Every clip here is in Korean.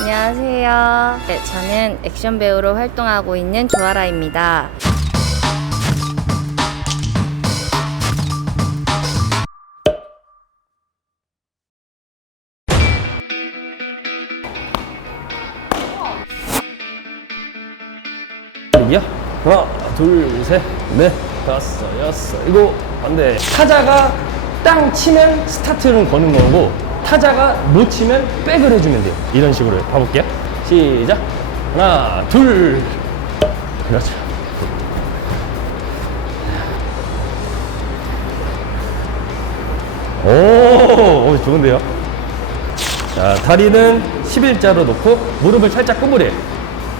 안녕하세요. 네, 저는 액션 배우로 활동하고 있는 조아라입니다. 여기요? 하나, 둘, 셋, 넷, 다섯, 여섯, 일곱, 반대. 타자가 땅 치면 스타트는 거는 거고, 타자가 못 치면 백을 해주면 돼요. 이런 식으로 가볼게요. 시작. 하나, 둘. 그렇죠. 오, 오, 좋은데요? 자, 다리는 11자로 놓고 무릎을 살짝 구부려요.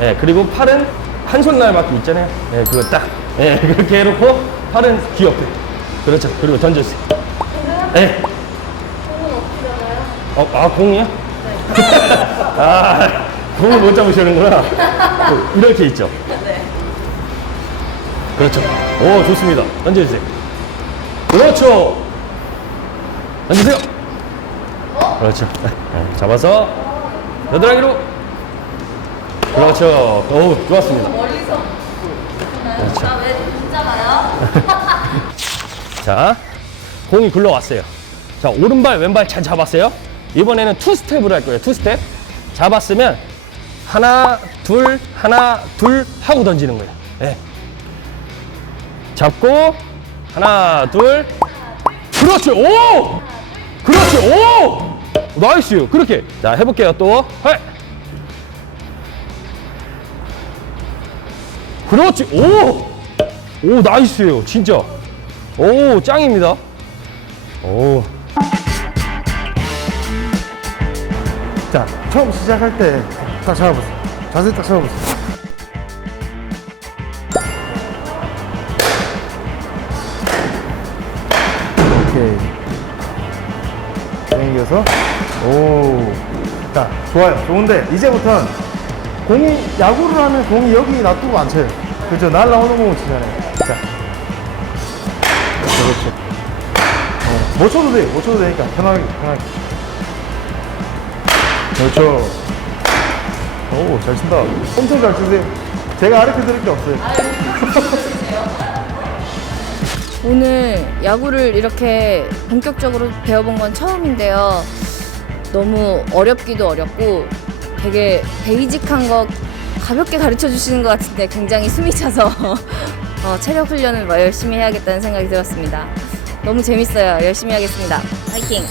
예, 그리고 팔은 한 손날 밖에 있잖아요. 예, 그거 딱. 예, 그렇게 해놓고 팔은 귀 옆에. 그렇죠. 그리고 던져주세요. 예. 어, 아, 공이요? 아, 공을 못 잡으시는구나. 어, 이렇게 있죠? 그렇죠. 오, 좋습니다. 던져주세요. 그렇죠. 던지세요. 그렇죠. 네, 잡아서 여드랑이로. 그렇죠. 오, 좋았습니다. 멀리서 그렇죠. 나왜 혼자가요? 자, 공이 굴러왔어요. 자, 오른발, 왼발 잘 잡았어요. 이번에는 투 스텝으로 할 거예요. 투 스텝. 잡았으면 하나, 둘, 하나, 둘 하고 던지는 거예요. 네. 잡고 하나, 둘. 그렇죠. 오! 그렇죠. 오! 나이스. 그렇게. 자, 해 볼게요. 또. 해. 그렇지. 오! 오, 나이스예요. 진짜. 오, 짱입니다. 오. 자, 처음 시작할 때 딱 잡아보세요. 자세 딱 잡아보세요. 오케이. 당겨서. 오. 자, 좋아요. 좋은데, 이제부터는 공이, 야구를 하면 공이 여기 놔두고 안 쳐요. 그죠? 날라오는 공을 치잖아요. 자. 그렇죠. 어, 못 쳐도 돼요. 못 쳐도 되니까. 편하게, 편하게. 그렇죠. 오, 잘 친다. 엄청 잘 치세요. 제가 가르쳐 드릴 게 없어요. 오늘 야구를 이렇게 본격적으로 배워본 건 처음인데요. 너무 어렵기도 어렵고 되게 베이직한 거 가볍게 가르쳐 주시는 것 같은데 굉장히 숨이 차서 어, 체력 훈련을 뭐 열심히 해야겠다는 생각이 들었습니다. 너무 재밌어요. 열심히 하겠습니다. 파이팅!